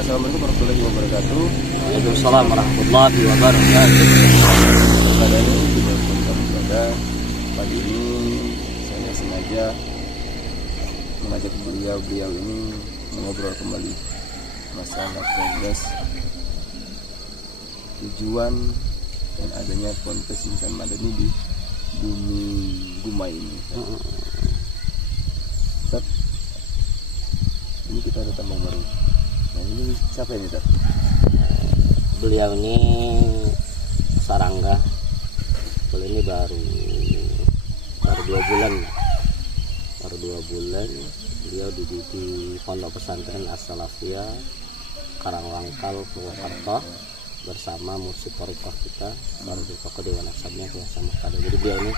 Assalamualaikum warahmatullahi wabarakatuh. Waalaikumsalam warahmatullahi wabarakatuh. Pada ini dimanapun kamu berada, pagi ini saya sengaja mengajak beliau ini mengobrol kembali masalah progres tujuan dan adanya Ponpes Insan Madani di bumi Gumai ini. Ustaz, ini kita ada tamu baru. Nah, ini siapa ini, Ustaz? Beliau ini Sarangga. Beliau ini baru 2 bulan. Baru 2 bulan beliau di Pondok Pesantren As-Salafiyah Karangwangkal, Purwokerto bersama mursyid thariqah kita, baru tokoh Dewan Nasabnya Kiai Hasan Muqtada. Jadi beliau ini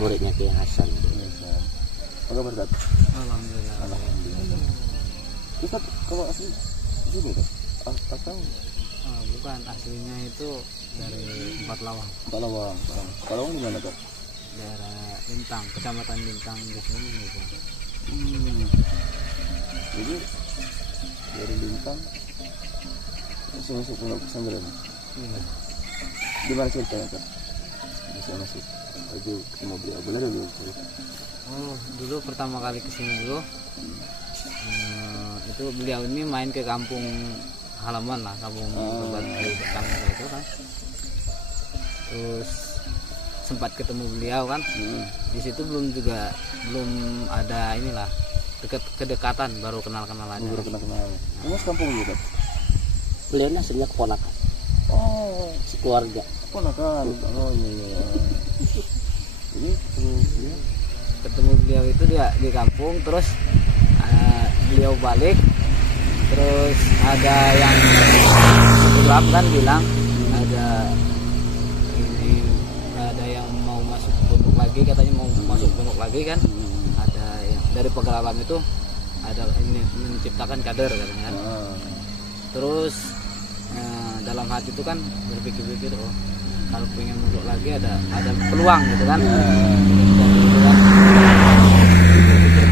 muridnya Kiai Hasan. Apa kabar, Ustaz? Alhamdulillah. Alhamdulillah. Ustaz, kalau asli sini, Ustaz? Atau Bukan, aslinya itu dari Empat Lawang, Kalawang di mana, Ustaz? daerah Lintang, kecamatan Lintang di sini gitu. Jadi dari Lintang langsung masuk Pondok Pesantren. Iya. Di mana ceritanya, Ustaz? Bisa masuk lagi ketemu beliau, boleh dulu. Oh, dulu pertama kali kesini dulu, itu beliau ini main ke kampung halaman lah, kampung tempat di kampung saya itu kan. Terus sempat ketemu beliau kan. Di situ belum ada inilah kedekatan, baru kenal-kenalan aja. Baru kenal. Kamu sekampung dulu, Ustaz? Beliau ini aslinya keponakan, Oh, sekeluarga. ponakan. Oh iya. Ini Ketemu beliau itu dia di kampung, terus beliau balik, terus ada yang pulang kan bilang ada yang mau masuk pondok lagi, katanya mau masuk pondok lagi kan. Ada yang dari pengalaman itu ada ini menciptakan kader katanya kan. Terus dalam hati itu kan berpikir-pikir, oh kalau pengen pondok lagi ada peluang gitu kan.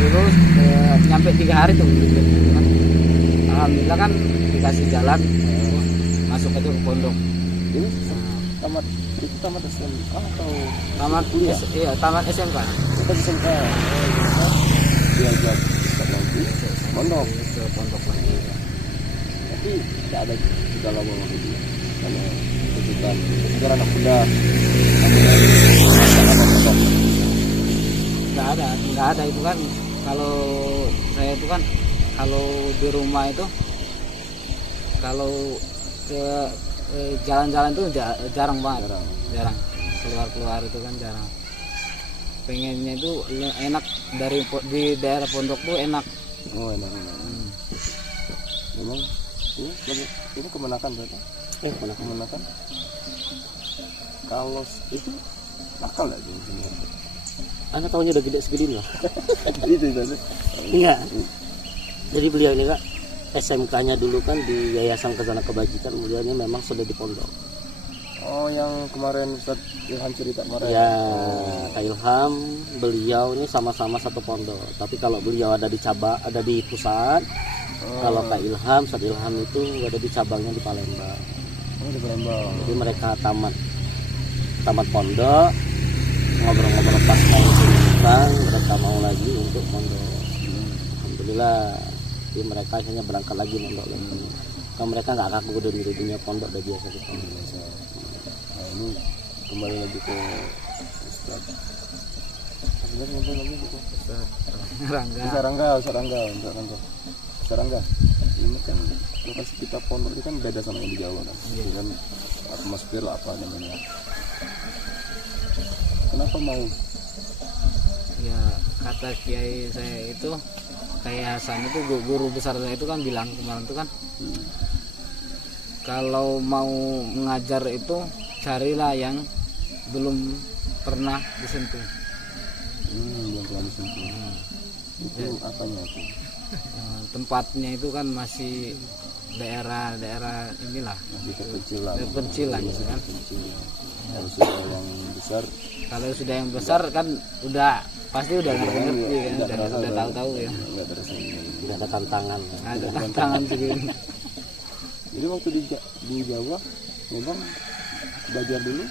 Dulu nyampe 3 hari tuh kan. Alhamdulillah kan dikasih jalan, masuk aja ke pondok. ini tamat SMA atau Tamat kuliah? iya, tamat SMK. Kita SMK. Diajak ke pondok. Ke pondok lagi. Tapi tidak ada juga lama gitu. Karena tuntutan sekarang anak muda, Nggak ada itu kan. Kalau saya itu kan, kalau di rumah itu, kalau ke jalan-jalan itu jarang banget. Jarang keluar itu kan jarang. Pengennya itu enak di daerah pondok tuh enak. Oh enak. Memang ini kemenakan berarti? Kemenakan. Kalau itu nakal nggak di sini? Anak tahunnya udah gede segini loh. Itu tadi. Enggak. Jadi beliau ini Kak, SMK-nya dulu kan di Yayasan Khazanah Kebajikan. Beliau ini memang sudah di pondok. Oh yang kemarin Ustaz Ilham cerita kemarin. Ya, Kak Ilham, beliau ini sama-sama satu pondok. Tapi kalau beliau ada di pusat, kalau Kak Ilham, Ustaz Ilham itu ada di cabangnya di Palembang. Oh di Palembang. Jadi mereka tamat pondok, ngobrol-ngobrol pas main sini, mereka mau lagi untuk pondok. Alhamdulillah, jadi mereka akhirnya berangkat lagi pondok lagi. Kalau mereka nggak kaku dari dunia pondok, udah biasa di pondok. Nah ini kembali lagi ke Ustaz. Sebenarnya ngobrol lagi gitu. Sarangga. Ini kan lokasi kita pondok ini kan beda sama yang di Jawa kan. Dengan atmosfer apa namanya. Kenapa mau? Ya kata kiai saya itu, Kiai Hasan itu guru besar saya itu kan bilang kemarin itu kan, kalau mau mengajar itu carilah yang belum pernah disentuh. Belum pernah disentuh. Itu apanya itu? Tempatnya itu kan masih daerah inilah, Masih terpencil lah gitu kan. Kalau sudah yang besar, Kalau sudah yang besar kan pasti udah ngerti kan, udah tahu ya. nggak terasa. Tidak ada tantangan. Ada tantangan segini. Jadi waktu di Jawa memang belajar dulu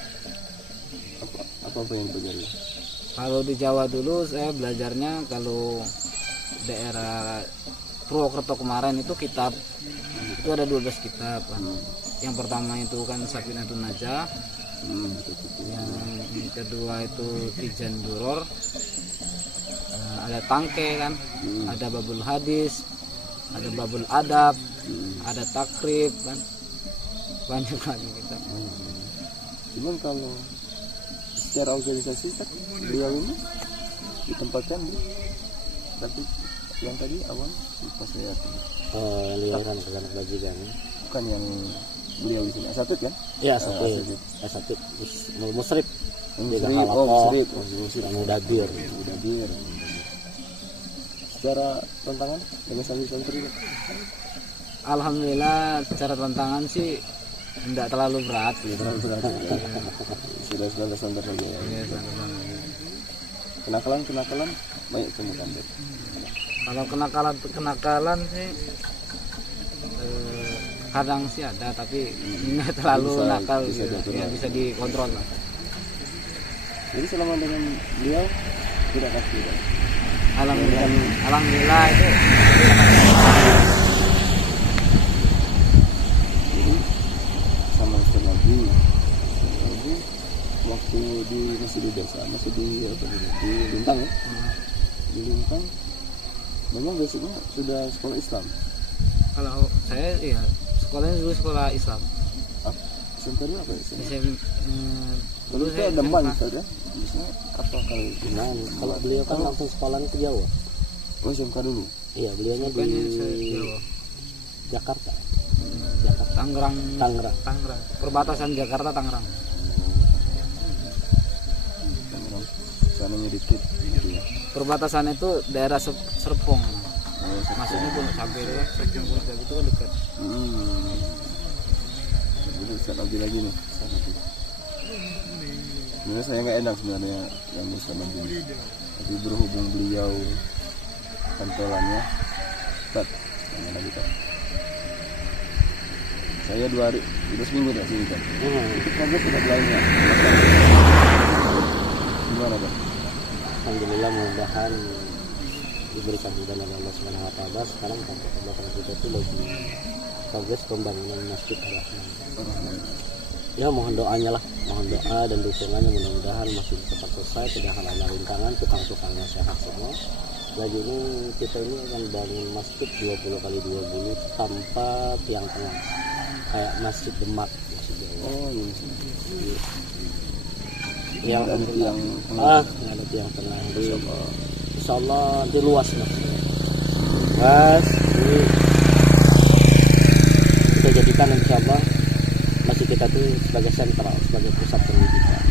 apa yang dipelajari? Kalau di Jawa dulu saya belajarnya kalau daerah Purwokerto kemarin itu kitab itu ada 12 kitab kan. Yang pertama itu kan Safinatun Najah, yang kedua itu Tijan Duror, ada Tangke kan, ada Babul Hadis, ada Babul Adab, ada Takrib kan, banyak lagi kita. Cuman kalau secara organisasi kan beliau ini ditempatkan di tapi yang tadi awal pas saya yang dilihatkan ke anak bajikan. bukan yang beliau di sini Asatid kan? Iya, Asatid Musrib. Musrib. Mudadir. Secara tantangan dengan santri Alhamdulillah secara tantangan sih tidak terlalu berat gitu. Sudah standar saja ya. Iya, standar-standar. Kenakalan banyak temukan deh. Kalau kenakalan sih kadang sih ada tapi nggak terlalu nakal bisa gitu. diatur Ya, lah. bisa dikontrol lah. Jadi selama dengan beliau tidak pasti kan? Alhamdulillah itu Jadi sama Ustaz Nabi waktu masih di desa, masih di Lintang ya? Di Lintang memang basicnya sudah sekolah Islam. kalau saya ya sekolahnya dulu sekolah Islam. SMP dulu apa ya? Dulu Itu saya ada man SMA. Ustaz ya? Biasanya apa kalau Nah, kalau beliau kan langsung sekolah ke Jawa. oh SMK dulu? Iya, beliaunya Bukannya saya di Jawa. Jakarta. Tangerang. Perbatasan Jakarta Tangerang. Tangerang sananya dikit gitu ya. Perbatasan itu daerah Serpong. Oh, Maksudnya pun sampai itu kan Serpong Pulau Jawa itu kan dekat. Jadi Ustaz Nabi lagi nih Ustaz Nabi. Sebenarnya saya nggak enak sebenarnya yang Ustaz Nabi ini. Tapi berhubung beliau kantolannya Ustaz, yang lagi Ustaz. Saya 2 hari, udah seminggu tak sini kan. Itu progres sudah lainnya. Gimana Pak? Alhamdulillah, mudah-mudahan diberikan hidayah oleh Allah Subhanahu wa taala. Sekarang kantor belakang kita itu lagi progres pembangunan Masjid Ar-Rahman. Ya, mohon doanya lah, mohon doa dan dukungannya, mudah-mudahan masih cepat selesai, tidak ada rintangan, tukang-tukangnya sehat semua. Lagi ini kita ini akan bangun masjid 20 kali 20 tanpa tiang tengah, kayak Masjid Demak, Masjid Jawa. Oh iya. Yang Ada tiang nggak ada tiang tengah. Insya Allah di luas lah. Luas, ini kita jadikan insya Allah masjid kita itu sebagai sentral, sebagai pusat pendidikan.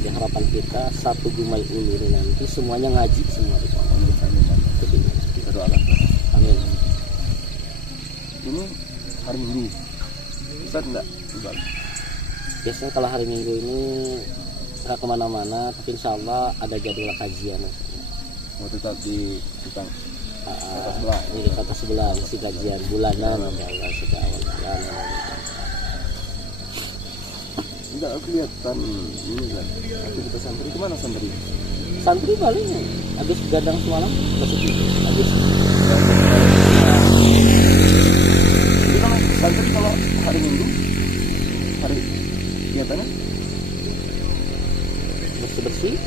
Di harapan kita 1 Jumai Ulu ini nanti semuanya ngaji semua di sana. Kita doakan. Amin. Ini hari Minggu. Ustaz enggak? Biasanya kalau hari Minggu ini nggak kemana-mana, tapi insya Allah ada jadwal kajian. Mau tetap di Lintang. Ini di kota sebelah, isi kajian bulanan, insya Allah sudah awal bulan. Enggak, aku kelihatan ini kan. Aktivitas santri kemana santri? Santri paling habis gadang semalam masih tidur. Habis Jadi kalau santri kalau hari Minggu hari kegiatannya bersih-bersih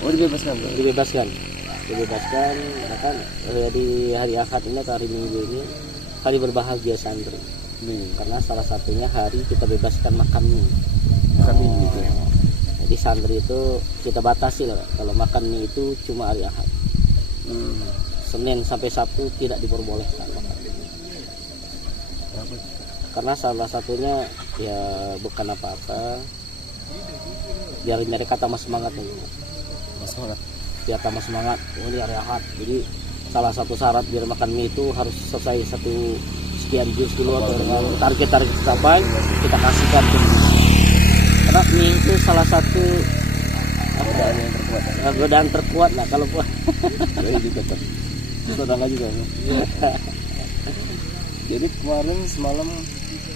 oh dibebaskan Pak? dibebaskan. Bahkan di hari Ahad ini atau hari Minggu ini hari berbahagia santri, karena salah satunya hari kita bebaskan makan mie. Makan mie gitu ya. Jadi santri itu kita batasi lah, kalau makan mie itu cuma hari Ahad. Senin sampai Sabtu tidak diperbolehkan makan mie. Karena salah satunya ya bukan apa-apa, biar mereka tambah semangat nih. Semangat. Biar tambah semangat. Oh, ini hari Ahad. Jadi salah satu syarat biar makan mie itu harus selesai sekian juz dulu atau target tercapai, kita kasihkan ke dia. Karena mie itu salah satu godaan terkuat lah kalau buat. Jadi juga kan. Tetangga juga. Jadi kemarin semalam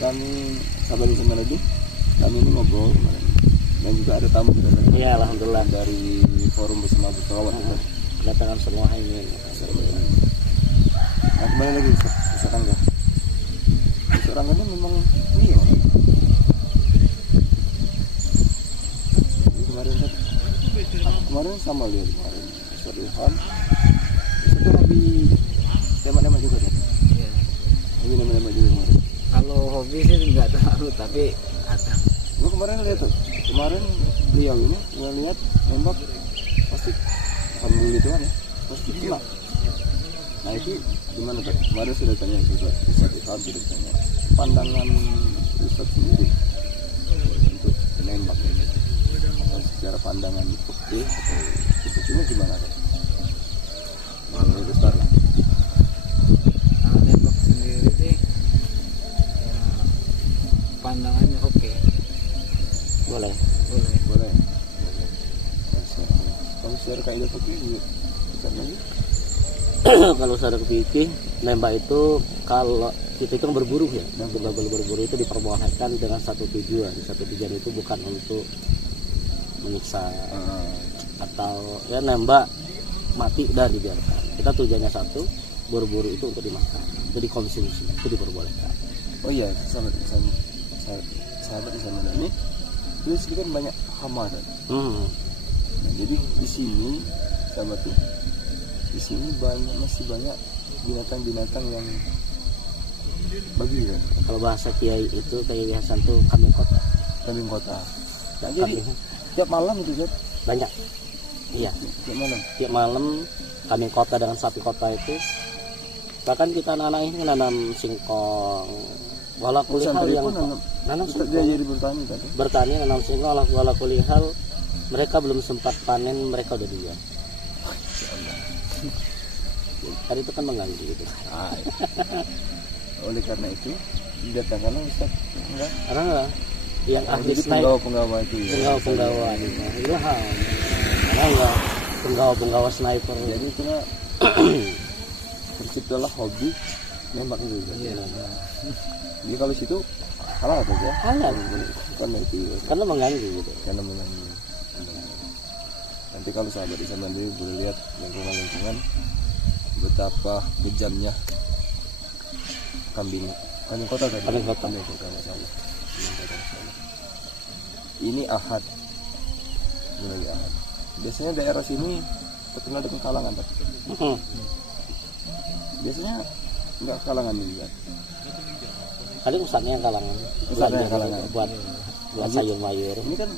kami sahabat bersama lagi, kami ini ngobrol kemarin. Dan juga ada tamu kita tadi. Iya, alhamdulillah. Dari forum bersama Bukawat. Kedatangan semua ini. Nah kembali lagi Ustaz Rangga. Ustaz Rangga ini memang ini ya. Kemarin sama lihat kemarin Ustaz Ilham itu lebih nembak-nembak juga kan? Iya. Lebih nembak-nembak juga kemarin. Kalau hobi sih nggak terlalu, tapi ada. Lu kemarin lihat tuh, kemarin beliau ini gua lihat nembak pasti alhamdulillah itu kan ya, pasti kena. Nah itu gimana tuh? Kemarin sudah tanya Ustaz Ilham, sudah tanya pandangan Ustaz sendiri untuk nembak ini. Secara pandangan oke atau itu cuma gimana kan? Menurut besar lah. Kalau nembak sendiri sih ya, pandangannya oke. Boleh. Boleh. Kalau secara kaidah fikih bisa lagi. Kalau secara fikih nembak itu kalau kita itu kan berburu ya, dan berburu itu diperbolehkan dengan satu tujuan. Satu tujuan itu bukan untuk menyiksa atau ya nembak mati udah dibiarkan. Kita tujuannya satu, berburu itu untuk dimakan, itu dikonsumsi, itu diperbolehkan. Oh iya, sahabat di sana ini terus ini kan banyak hama kan. Nah, jadi di sini sahabat tuh di sini masih banyak binatang-binatang yang bagi kan. Kalau bahasa kiai itu kayak biasa tuh kambing kota. Kambing kota. Nah, jadi tiap malam itu kan Banyak. Iya. tiap malam. Tiap malam kambing kota dengan sapi kota itu. Bahkan kita anak-anak ini nanam singkong. Walau kulihal Santri yang pun nanam Ustaz dia singkong. jadi bertani kan. Bertani nanam singkong, walau kulihal mereka belum sempat panen, mereka udah dijual. Kan itu kan mengganggu gitu. Oleh karena itu didatangkanlah Ustaz enggak Karena yang ahli jadi snipe, penggawa itu ya. penggawa itu ilham. Karena enggak penggawa sniper. Jadi itu terciptalah hobi nembak itu kan. Iya. Jadi kalau situ halal atau ya? Halal. Kan itu Karena mengganggu gitu. karena mengganggu. Nanti kalau sahabat di sana dia boleh lihat lingkungan betapa kejamnya kambing kota tadi. Kambing kota. Masalah. Ini ahad. Mulai ahad. Biasanya daerah sini terkenal dengan kalangan, Pak. Biasanya enggak kalangan ini kan. Kali ustadznya yang kalangan. Ustadznya yang kalangan. Buat sayur mayur. Ini kan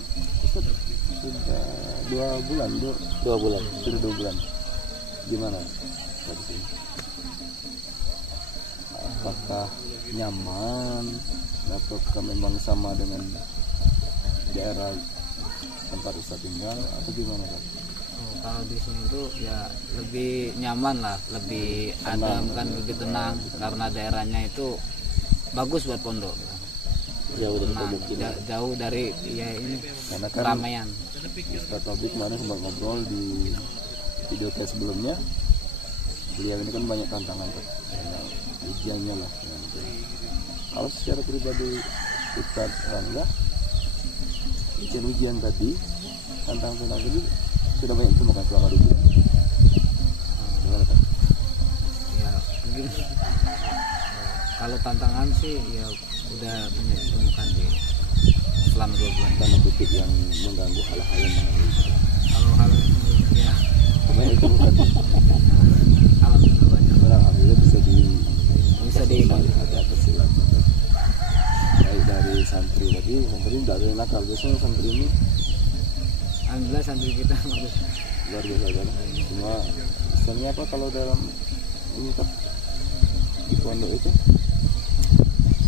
Ustaz, sudah 2 bulan, 2 bulan. sudah 2 bulan. Gimana di sini? Apakah nyaman ataukah memang sama dengan daerah tempat Ustaz tinggal atau gimana kan? Oh, kalau di sini tuh ya lebih nyaman lah, lebih adem kan, lebih tenang karena daerahnya itu bagus buat pondok. Jauh dari Tenang, pemukiman. jauh dari ya ini Karena kan keramaian. Ustaz Taufik kemarin sempat ngobrol di video cast sebelumnya. Beliau ini kan banyak tantangan Pak. Ujiannya lah. Kalau secara pribadi Ustaz Rangga, ujian tadi, tantangan tadi sudah banyak ditemukan selama 2 bulan. Gimana Pak? Ya begini. Kalau tantangan sih ya udah banyak ditemukan di selama 2 bulan. Tanda kutip yang mengganggu hal-hal yang Kalau hal ya banyak ditemukan. alhamdulillah banyak. Alhamdulillah bisa Bisa atasi lah. Baik dari santri tadi, santri tidak ada yang nakal. Biasanya santri ini Alhamdulillah santri kita bagus. luar biasa kan. Cuma misalnya apa kalau dalam ini Pak, di pondok itu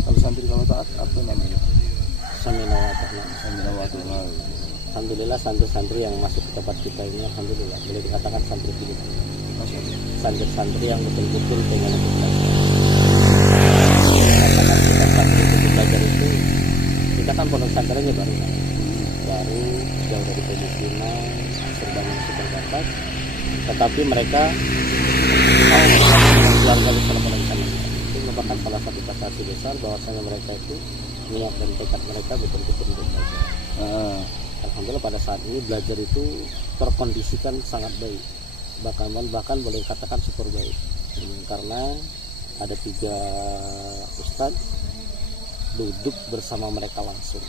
kalau santri kalau taat apa namanya? Saminawatullah. Alhamdulillah santri-santri yang masuk ke tempat kita ini alhamdulillah boleh dikatakan santri kita. Masya Allah. Santri-santri yang betul-betul pengen ikut belajar. Katakan kita santri ikut belajar itu, kita kan pondok pesantrennya baru jauh dari pemukiman, serbangan terbatas, tetapi mereka mau keluarga di sana pondok pesantren itu merupakan salah salah satu prestasi besar bahwasanya mereka itu niat dan tekad mereka betul-betul untuk belajar. Alhamdulillah pada saat ini belajar itu terkondisikan sangat baik, bahkan boleh katakan super baik, karena ada 3 ustadz duduk bersama mereka langsung.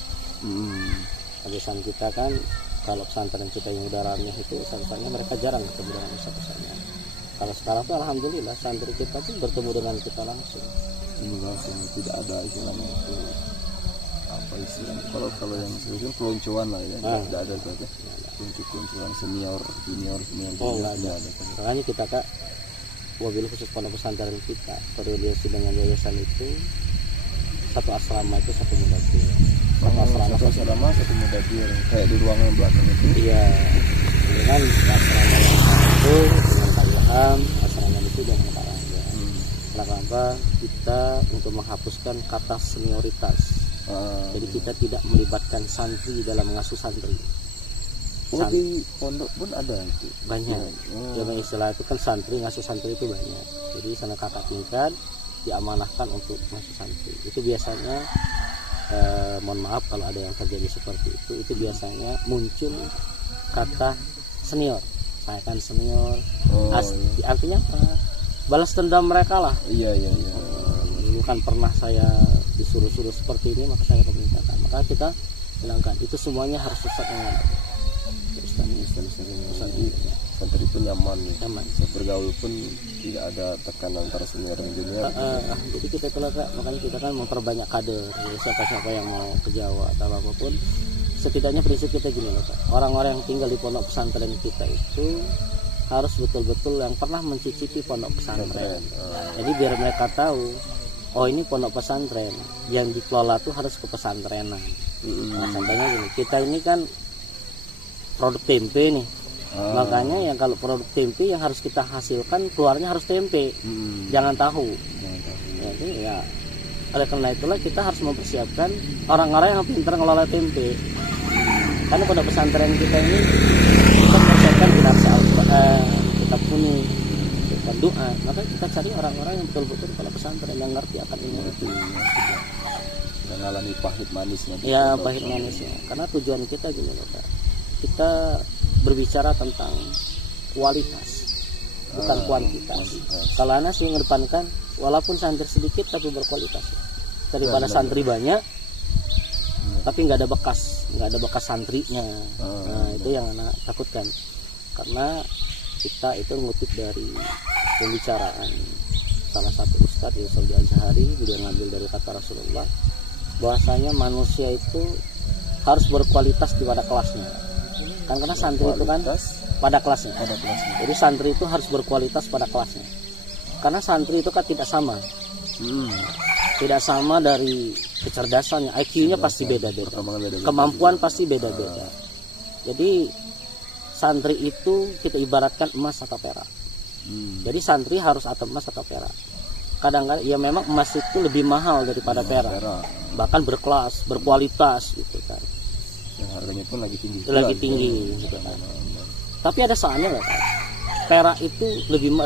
Kebiasaan kita kan kalau pesantren kita yang udaranya itu misalnya mereka jarang ketemu dengan ustadz-ustadznya. Kalau sekarang tuh alhamdulillah santri kita tuh bertemu dengan kita langsung. Langsung tidak ada istilahnya itu apa istilahnya, kalau yang sebelumnya peluncuan lah ya, tidak ada itu aja peluncuan senior junior nggak ada. Makanya kita kak wabil khusus pondok pesantren kita terafiliasi dengan yayasan itu satu asrama itu satu mudakir. Satu asrama satu mudakir kayak di ruangan belakang itu. Iya, dengan asrama yang satu dengan Pak Ilham, asrama itu dengan Pak Rangga. Kenapa kita untuk menghapuskan kata senioritas. Jadi kita tidak melibatkan santri dalam mengasuh santri. Di pondok pun ada itu banyak. Yang istilah itu kan santri ngasuh santri itu banyak. Jadi sana kakak tingkat diamanahkan untuk ngasuh santri. Itu biasanya mohon maaf kalau ada yang terjadi seperti itu biasanya muncul kata senior. Saya kan senior. Artinya apa? Balas dendam mereka lah. Iya. Dulu kan pernah saya disuruh-suruh seperti ini, maka saya memintakan. Maka kita bilangkan itu semuanya harus Ustaz yang ada. Santri pun nyaman. Bergaul pun tidak ada tekanan antara senior dan junior. Jadi kita itulah Kak, makanya kita kan memperbanyak kader. Siapa-siapa yang mau ke Jawa atau apapun, setidaknya prinsip kita gini loh Kak. Orang-orang yang tinggal di pondok pesantren kita itu harus betul-betul yang pernah mencicipi pondok pesantren. Jadi biar mereka tahu, oh ini pondok pesantren yang dikelola tuh harus ke pesantrenan. Nah, contohnya gini, kita ini kan produk tempe nih. Makanya yang kalau produk tempe yang harus kita hasilkan keluarnya harus tempe, jangan tahu. Jadi ya oleh karena itulah kita harus mempersiapkan orang-orang yang pintar ngelola tempe. Karena pada pesantren kita ini kita mempersiapkan kitab kuning, kitab doa. Maka kita cari orang-orang yang betul-betul pada pesantren yang ngerti akan ini. Mengalami pahit manisnya. Ya pahit manisnya. Karena tujuan kita gini loh Kak. Kita berbicara tentang kualitas, bukan kuantitas. Kalau anak sih mengedepankan walaupun santri sedikit tapi berkualitas. Daripada santri banyak tapi nggak ada bekas santrinya. Nah itu yang anak takutkan. Karena kita itu ngutip dari pembicaraan salah satu ustadz Yusuf Al-Azhari, dia ngambil dari kata Rasulullah bahwasanya manusia itu harus berkualitas di pada kelasnya. Kan karena santri itu kan pada kelasnya. Jadi santri itu harus berkualitas pada kelasnya. Karena santri itu kan tidak sama. Tidak sama dari kecerdasannya, IQ-nya pasti beda-beda. Kemampuan pasti beda-beda. Jadi santri itu kita ibaratkan emas atau perak. Jadi santri harus atau emas atau perak. Kadang-kadang ya memang emas itu lebih mahal daripada perak. Bahkan berkelas, berkualitas gitu kan. Yang harganya pun lagi tinggi gitu kan. Tapi ada soalnya nggak kan? Perak itu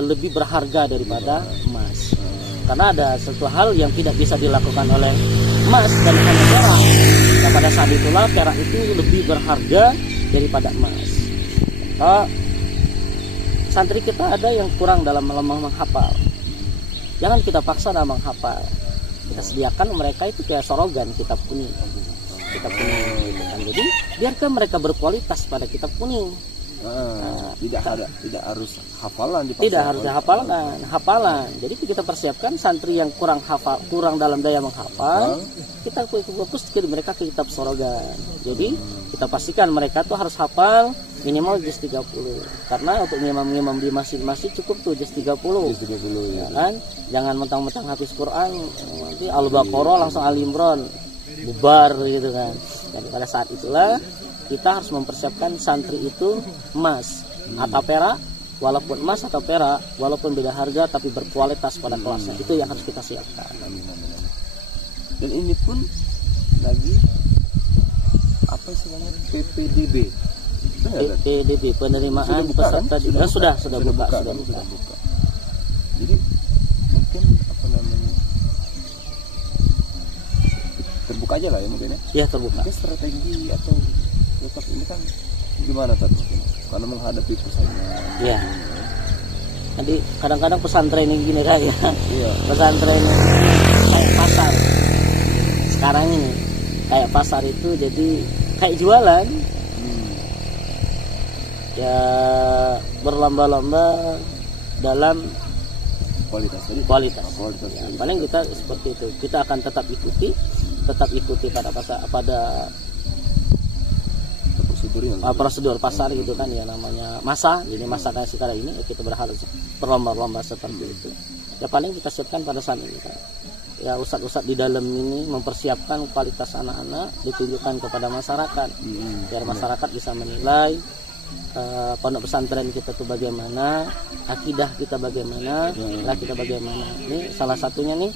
lebih berharga daripada emas. Karena ada satu hal yang tidak bisa dilakukan oleh emas dan hanya perak. Nah pada saat itulah perak itu lebih berharga daripada emas. Santri kita ada yang kurang dalam menghafal. Jangan kita paksa dalam menghafal. Kita sediakan mereka itu kayak sorogan kitab kuning. Kitab kuning gitu kan. Jadi biarkan mereka berkualitas pada kitab kuning. Tidak harus hafalan tidak harus hafalan. Jadi kita persiapkan santri yang kurang dalam daya menghafal, kita fokus ke mereka ke kitab sorogan. Jadi kita pastikan mereka tuh harus hafal minimal juz 30. Karena untuk imam-imam di masjid-masjid cukup tuh juz 30. Ya kan? Jangan mentang-mentang habis Quran nanti Al-Baqarah langsung Al-Imran bubar gitu kan. Dan pada saat itulah kita harus mempersiapkan santri itu emas atau perak, walaupun emas atau perak, walaupun beda harga tapi berkualitas pada kelasnya. Itu yang harus kita siapkan. Dan ini pun lagi apa istilahnya PPDB. PPDB penerimaan peserta didik sudah buka. Jadi mungkin apa namanya terbuka aja lah ya mungkin ya. Ya terbuka. Mungkin strategi atau tetap ini kan gimana tadi karena menghadapi persaingan. Ya. Jadi kadang-kadang pesantren ini gini kayak Iya. pesantren ini kayak pasar. Sekarang ini kayak pasar itu jadi kayak jualan. Ya berlomba-lomba dalam Kualitas tadi. kualitas. Kualitas. Ya, paling kita seperti itu. Kita akan tetap ikuti pada prosedur pasar gitu kan ya, namanya masa. Jadi masa kayak sekarang ini ya kita berharap berlomba-lomba seperti itu. Ya paling kita siapkan pada saat ini kan. Ya ustadz-ustadz di dalam ini mempersiapkan kualitas anak-anak, ditunjukkan kepada masyarakat biar masyarakat bisa menilai pondok pesantren kita tuh bagaimana, akidah kita bagaimana, lah kita bagaimana. Ini salah satunya nih,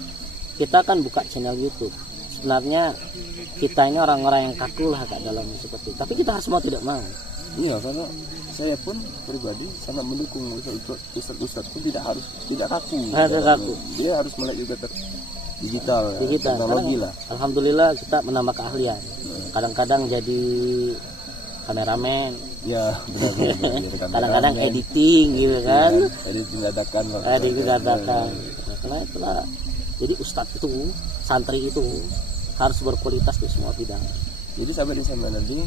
kita kan buka channel YouTube. Sebenarnya kita ini orang-orang yang kaku lah kak dalam seperti itu. Tapi kita harus mau tidak mau. Iya, karena saya pun pribadi sangat mendukung ustadz pun tidak kaku. Kaku. Dia harus melek juga digital. Teknologi lah. Alhamdulillah kita menambah keahlian. Kadang-kadang jadi kameramen. Ya, benar. Kadang-kadang editing gitu kan. Editing dadakan. Karena itulah. Jadi ustadz itu, santri itu harus berkualitas di semua bidang. Jadi sahabat yang saya nanti,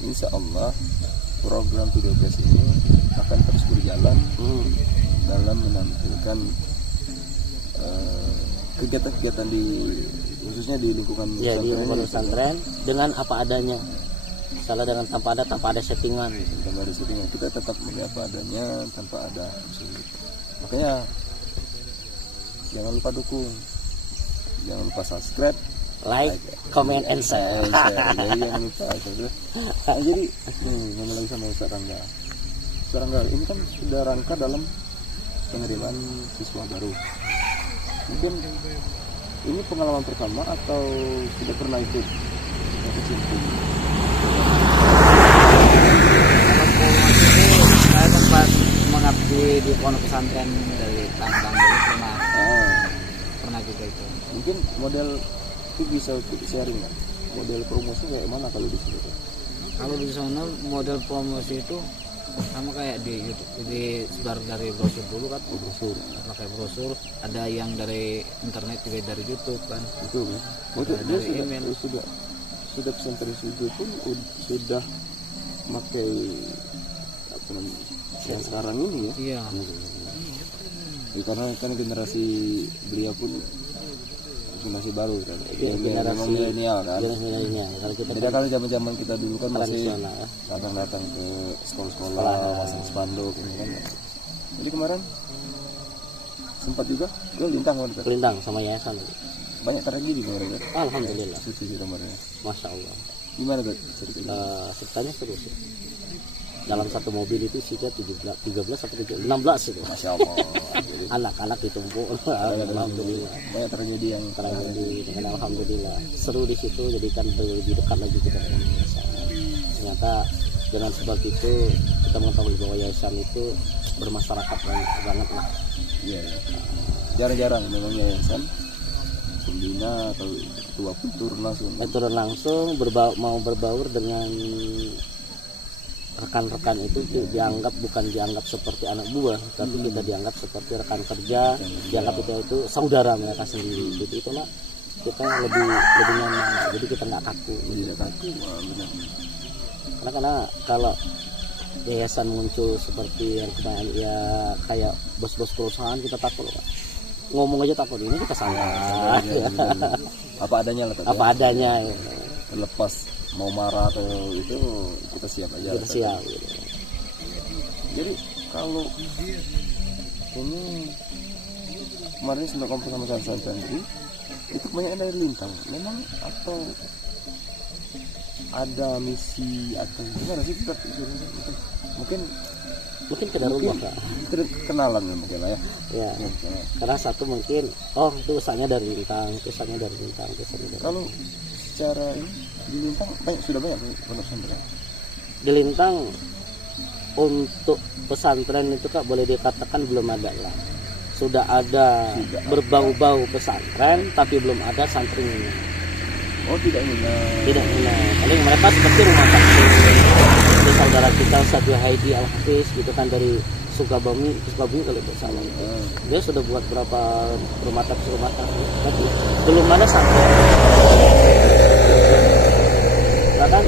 insya Allah program PDPS ini akan terus berjalan dalam menampilkan kegiatan-kegiatan khususnya di lingkungan pesantren dengan apa adanya. Salah dengan tanpa ada settingan. Tanpa ada settingan, kita tetap melihat apa adanya tanpa ada sulit. Makanya jangan lupa dukung, jangan lupa subscribe, like, comment, and share. Jadi jangan lupa. Jadi ngomong lagi sama Ustaz Rangga. Ustaz Rangga ini kan sudah rangka dalam penerimaan siswa baru. Mungkin ini pengalaman pertama atau sudah pernah ikut kecimpung? Saya sempat mengabdi di pondok pesantren dari Tangerang dulu, pernah juga itu. Mungkin model itu bisa sharing nggak? Model promosi kayak mana kalau di sini? Kalau di sana model promosi itu sama kayak di YouTube, jadi sebar dari brosur dulu kan, pakai brosur, ada yang dari internet juga dari YouTube kan. Betul kan? Dari email. Sudah pesantren itu pun sudah pakai apa namanya yang sekarang ini ya. Iya. Ya, karena kan generasi beliau pun generasi baru kan, generasi milenial kan. Kalau kita beda kalau zaman kita dulu kan masih ya. datang ke sekolah-sekolah masih spanduk ini kan. Jadi kemarin sempat juga ke Lintang sama yayasan. Banyak tragedi kemarin kan. Alhamdulillah. Suci kemarin. Masya Allah. Gimana tuh ceritanya? Ceritanya seru sih. Dalam satu mobil itu isinya 13 atau 16 itu. Masya Allah. Anak-anak ditumpuk. Alhamdulillah. Banyak tragedi yang dengan alhamdulillah. Seru di situ, jadi kan lebih dekat lagi kita dengan yayasan. Ternyata dengan sebab itu kita mengetahui bahwa yayasan itu bermasyarakat banget lah. Iya. Jarang-jarang memang yayasan pembina atau ketua pun turun langsung mau berbaur dengan rekan-rekan itu bukan dianggap seperti anak buah, tapi kita dianggap seperti rekan kerja, dianggap itu saudara mereka sendiri. Jadi itulah kita lebih nyaman, jadi kita nggak kaku. Karena kalau yayasan muncul seperti yang kebanyakan ya kayak bos-bos perusahaan, kita takut Pak. Ngomong aja takut, ini kita salah. Apa adanya lah. Apa adanya. Ya. Lepas mau marah atau itu kita siap aja. Kita siap. Gitu. Jadi kalau ini kemarin sudah kumpul sama santri itu kebanyakan dari Lintang. Memang atau ada misi atau gimana sih kita mungkin kedarullah Kak. Kenalan mungkin lah ya. Ya. Karena satu mungkin itu usahanya dari Lintang, usahanya dari Lintang. Kalau secara ini di Lintang sudah banyak pondok pesantren. Di Lintang untuk pesantren itu Kak boleh dikatakan belum ada lah. Sudah ada berbau-bau pesantren tapi belum ada santrinya. Oh, tidak minat. tidak minat. Paling mereka seperti rumah sakit. Seperti saudara kita Ustadz Haidi Al Hafiz gitu kan dari Sukabumi kalau tidak salah. Dia sudah buat berapa rumah sakit, tapi belum ada sampai. Bahkan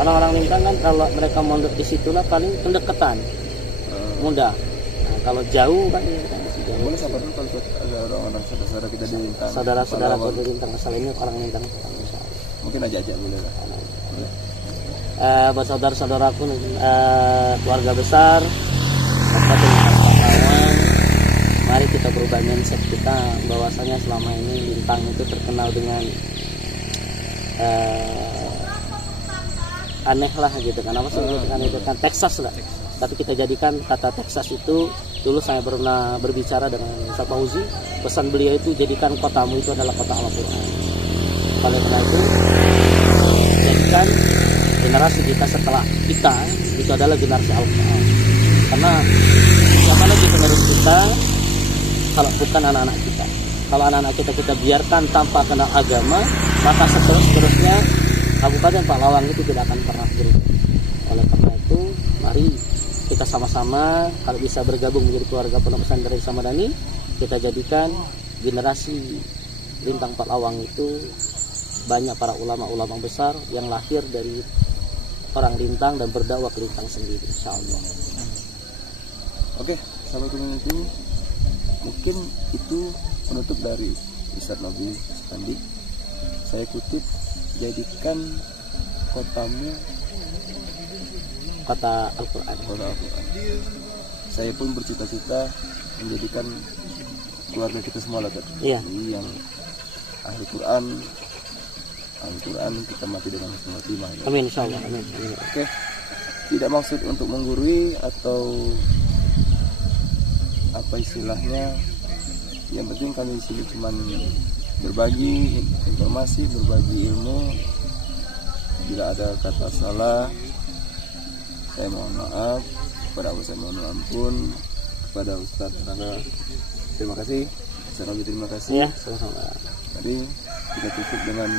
orang-orang Lintang kan kalau mereka mondok di situlah paling pendekatan, mudah. Nah, kalau jauh kan ini kan masih jauh. Boleh sabar dulu kalau ada orang-orang saudara kita di Lintang. Saudara-saudara kita di Lintang, asal ini orang Lintang. Mungkin ajak boleh lah. Buat saudara-saudaraku, keluarga besar, kawan, mari kita berubah mindset kita bahwasanya selama ini Lintang itu terkenal dengan aneh lah gitu kan, apa sih kan itu kan Texas lah, tapi kita jadikan kata Texas itu, dulu saya pernah berbicara dengan Ustaz Fauzi, pesan beliau itu jadikan kotamu itu adalah kota Al-Quran. Oleh karena itu jadikan generasi kita setelah kita itu adalah generasi Al-Quran, karena siapa lagi penerus kita kalau bukan anak-anak kita. Kalau anak-anak kita biarkan tanpa kenal agama, maka seterusnya Kabupaten Pahlawan itu tidak akan pernah berubah. Oleh karena itu, mari kita sama-sama kalau bisa bergabung menjadi keluarga Pondok Pesantren Islam Madani, kita jadikan generasi Lintang Pahlawan itu banyak para ulama-ulama besar yang lahir dari orang Lintang dan berdakwah ke Lintang sendiri, insyaallah. Oke, sampai itu mungkin itu penutup dari Ustaz Nabi Sandi. Saya kutip, jadikan kotamu kota Al-Quran. kota Al-Quran. Saya pun bercita-cita menjadikan keluarga kita semua lah, Iya. yang ahli Quran kita mati dengan husnul khotimah. Ya. Amin, insyaallah. Amin. Oke, tidak maksud untuk menggurui atau apa istilahnya. Yang penting kami di sini cuma berbagi informasi, berbagi ilmu. Bila ada kata salah, saya mohon maaf. Kepada Allah saya mohon ampun. Kepada Ustaz Rangga, terima kasih. Ustaz Rangga, terima kasih. Iya, sama-sama. Tadi kita tutup dengan